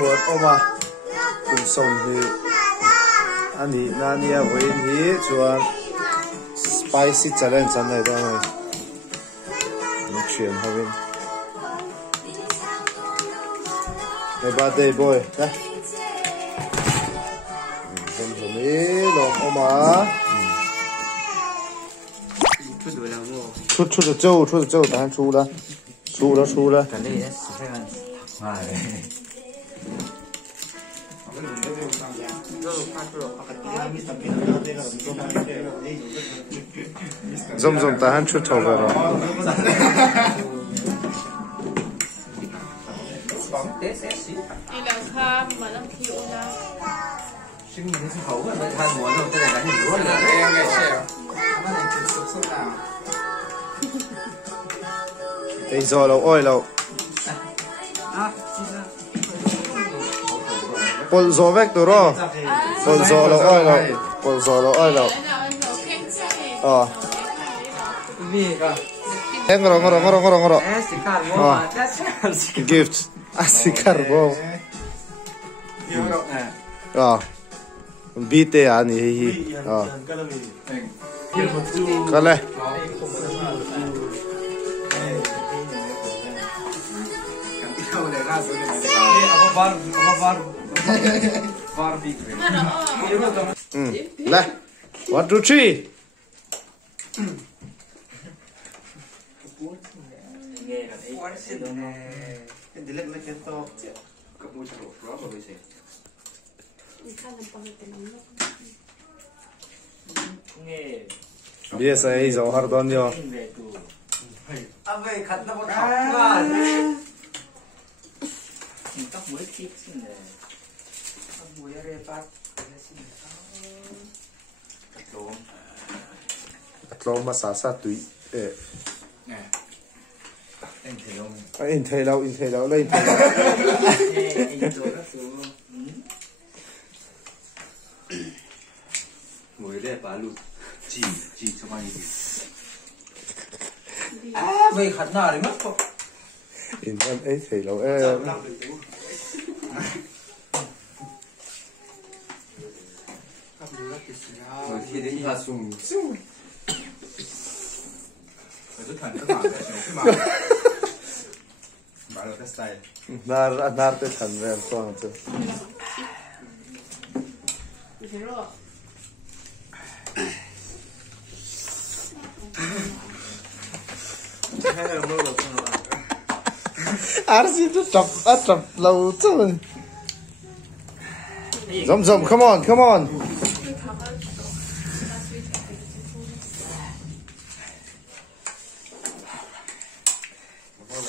muat oma kun som hi ani nania win hi chuan spicy challenge an nei dang ni thian havin Happy birthday boy ta som ni long oma出的走咱出了肯定也死这个妈的zum ta han chu thau ver你两看嘛，那皮我呢？是你是好问没看我都在赶紧说了应该是那你吃吃啊 ei zo lo oi lo pol zo vek tu ro pol zo lo oi lo à ngoro gift asikar bo à bite ani hi à kale Là 1 2 3 Bia sai zo har don yo ave khát nó có thọc quá tóc mới khít xin nè tóc mới ở đây phát Tlom ma sa tui e nè anh thấy không in thei lo lên thei lo anh rồi các thứ ngồi đây bà lụt chỉ cho anh à về khát nào thì mất không in an ei thei lo e rồi thì đến là sùng tôi thành các bạn sẽ cái mà bảo là cái style nar te than vel so chu Arsi tu trap lâu chu Zum come on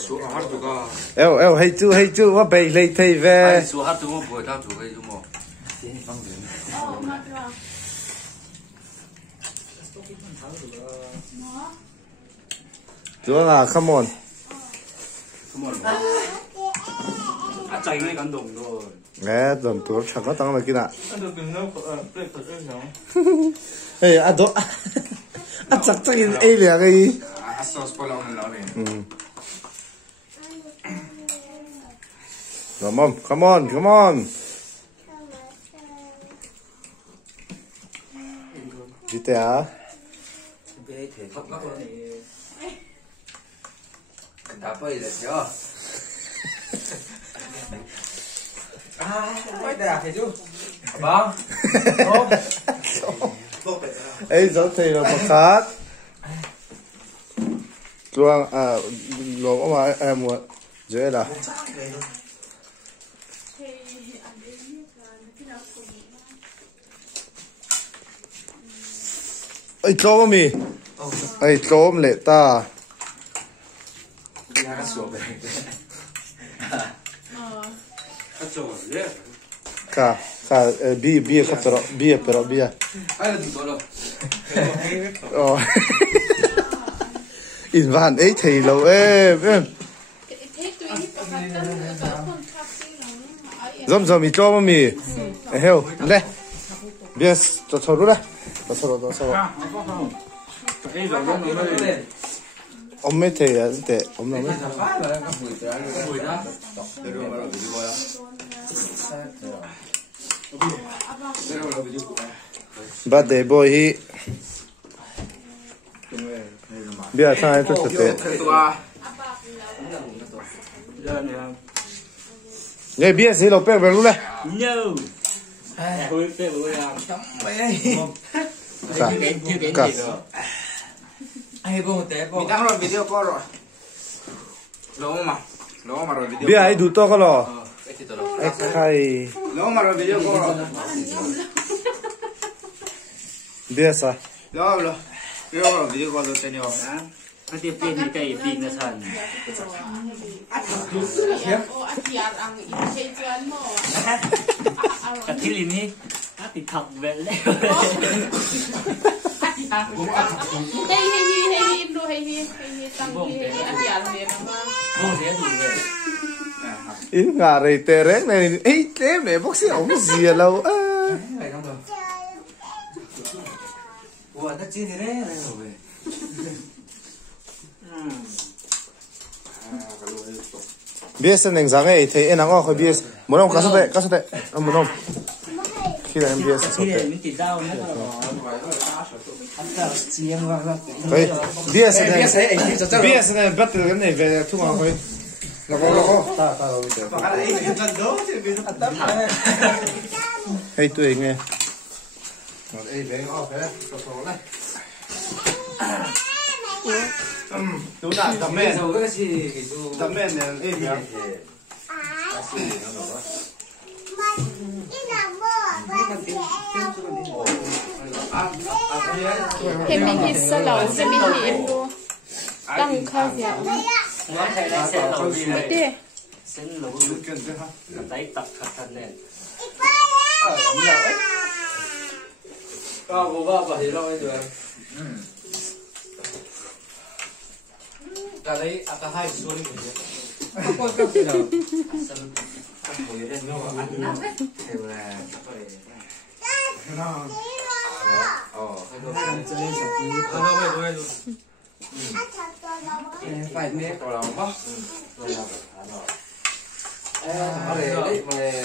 số hát tụi con eo hay chu wa bei lei thei ve số hát tụi con buổi tao tụi cái đúng không tiến văng đến chu na come on à chạy ngay cảm động rồi nè dom tu chak ka tang la kina anh được từng nó breakfast ơi không hey ado chak in ei le ai à sauce pala ông nó này come on Dite à bé thể khóc lóc rồi đã bây giờ chưa à quay đây à thầy chú vâng ei zo thei lo pakhat luang lo ma em mo je la ai tlom mi ai tlom le ta nhà cái sổ về cái sổ đấy ka bia khatro bia pero bia ai là tụi tôi oh in van ei thei lo em Zum i tlom mi heo le bia cho choru la cho choru cái rồi nó lên ông mấy thầy à tệ ông nào mấy phải mà có mùi đó để rồi mà rồi video đó để rồi là video birthday boy hi bia thai tôi tệ nghe bia gì lâu bèn về luôn đấy nhiều ôi cái bữa làm chấm mày cả ai bông té bông mình đang rồi video có rồi lâu mà rồi video bia ấy đủ to cái lò cái gì đó ai khai lâu mà rồi video có rồi bia sao lâu rồi video có rồi tên nhiều nó tiếp tiền thì cái tiền nó thành cái thứ gì nhỉ thì học về đấy Hey, Indo, hey, tăng hey, adiar dia nama. bông thế đủ về in ngà rồi tè rét này ấy thế mẹ bác sĩ ông gì à lâu à này không được ủa nó chi thế đấy này rồi bia sen neng zang ấy thấy anh ăn có bia muốn ông cá sấu tệ ông muốn ông khi nào em bia sấu khi tệ này mình chỉ giao nó vậy bia sen này bắt từ cái này về thu vào thôi là có ta rồi hay tuổi nghe ấy về ngõ cái số này đúng là tầm men tầm men này ấy nhỉ Hey, mình hít sơ lẩu, sẽ mình hít Indo. Tăng khá dẻo. nó sẽ lẩu gì này Đi. sẽ lẩu đấy tập thật thật này bố bà thấy đâu bây giờ cả đấy cả hai số đi không có cái gì đâu không mùi lên nó ăn nát đều là phải mê cầu lòng quá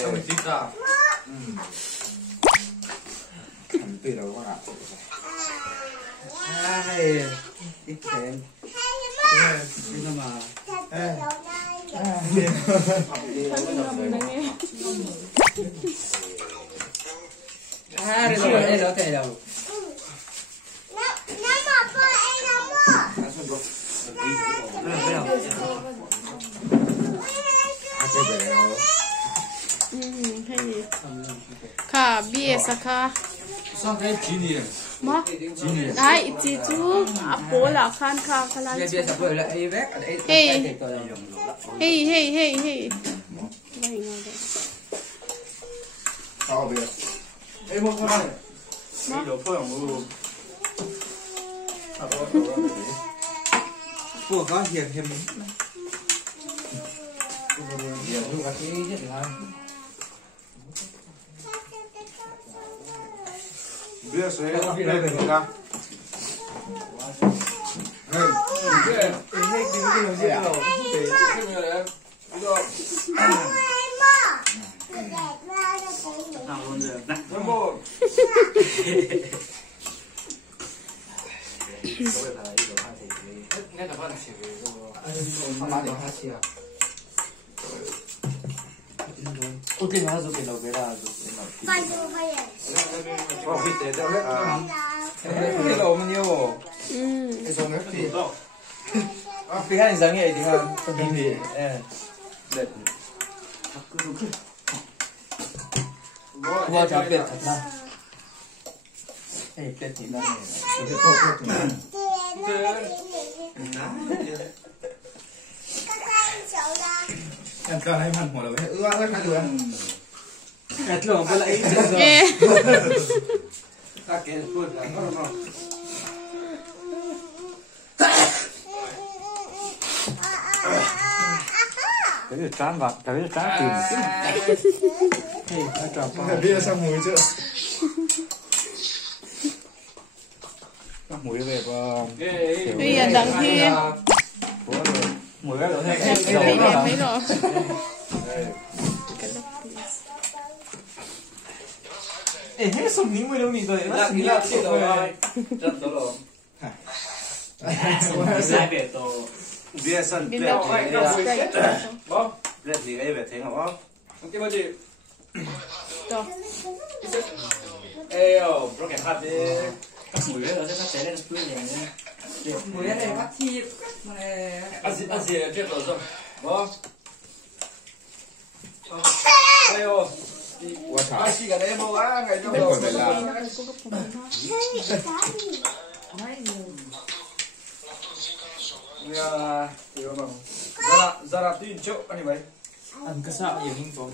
không thích à từ đầu qua ai ít kém nhưng mà đây rồi đây đó thầy đầu Hey. Ka, bia saka. sao cái chín gì Ma? Ai, chị chú, bố là khan kha kha lan. bây giờ vừa lại ai vét Hey. Hey. Đây ngồi đây. sao bây giờ em muốn cái này mấy đồ phơi không của có hiền hiền hiền luôn cái nhất là bia sẽ bia về ra nào luôn rồi nè nghe là bạn chỉ về rồi mà để hai chia ok nó dùng cái đầu cái là dùng cái đầu vịt để đâu đấy cái đầu bao nhiêu cái giống cái gì phi hai dáng vậy thì không không gì đẹp qua chả biệt thật ra biệt thì nó em cho hay mặn một là phải ưa cái được Hãy subscribe cho kênh Ghiền Mì Gõ để không bỏ lỡ cái gì trán vặt cái gì trán tìm bia xong mùi chưa các mũi về và Bây giờ đằng kia. mùi cái đồ thế Em cái thấy đồ em đó thấy rồi. ê hết sùng ní mùi đâu nhỉ rồi Là cái là cái đồ rồi. Rất tốt rồi. lại về tổ bia sân Bên plate đâu phải đâu thì straight. Bom. plate thì cái về thế nào không? Ok bao nhiêu? Rồi. Ê ô, broken heart đi. các mùi cái đồ sẽ phát chế lên túi nhẹ nhé Mùi này bắt thịt. Ăn gì là chết rồi rồi. Bom. Ê ô. Quá Ai trời. xí cái đấy mua á ngày trong Đây đầu. còn phải là Dạ, hiểu không? Ra là tin chỗ anh vậy. ăn cái sao nhiều hình vòng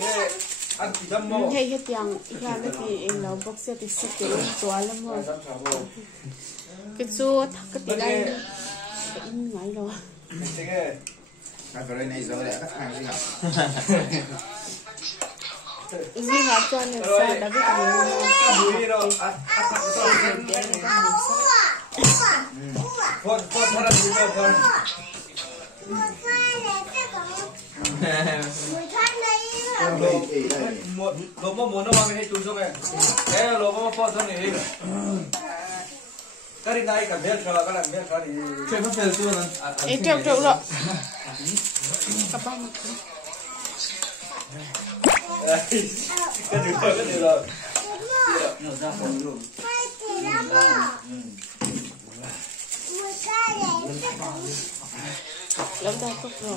Ê, ăn thịt dâm mô. Hey hết yang ra là thì em nấu bốc xếp thì xịt cái toa lắm rồi. Cái chua thắc cái tí đây. Cái ngay rồi. Thế nghe. cái này giờ lại các hàng gì hả? Riêng ở cho nên sao đã biết nhiều. Bùi đâu. Phone là gì đâu con. Lỗ mà muốn đâu mà mình hay túi xuống này. Cái lỗ mà phone thôi này đi. Cái đi này cả biết rồi, các bạn biết cái gì. chơi phát phê chưa lần Ê treo treo rồi. Cặp bao một Cái điều rồi. nhiều ra phòng luôn lắm đâu tốt rồi.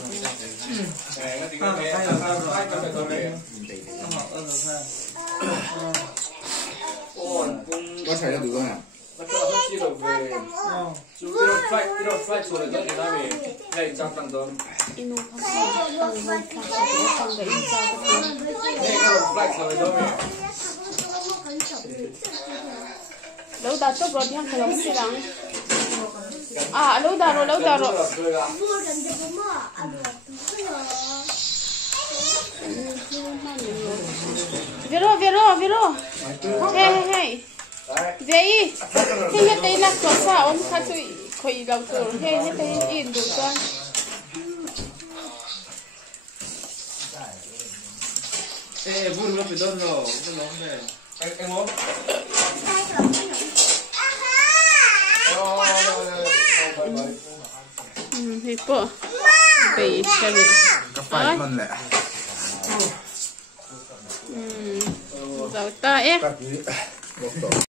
Có thể là được không nào? Inu không sao. Ăn ngon không cái in ra cái lâu đã tốt rồi đi ăn cái lẩu xì lăng. À lâu đã rồi. Vero. Hey. Vậy. Thế hết đây là có sao ông khai tôi khởi đầu rồi. Hey hết đây in được chưa? ê vui lắm bị đơn rồi cái lóng này Em muốn. Thì bữa. Bị cái gì? Các phải con lẹ. Dạo ta em. Các gì?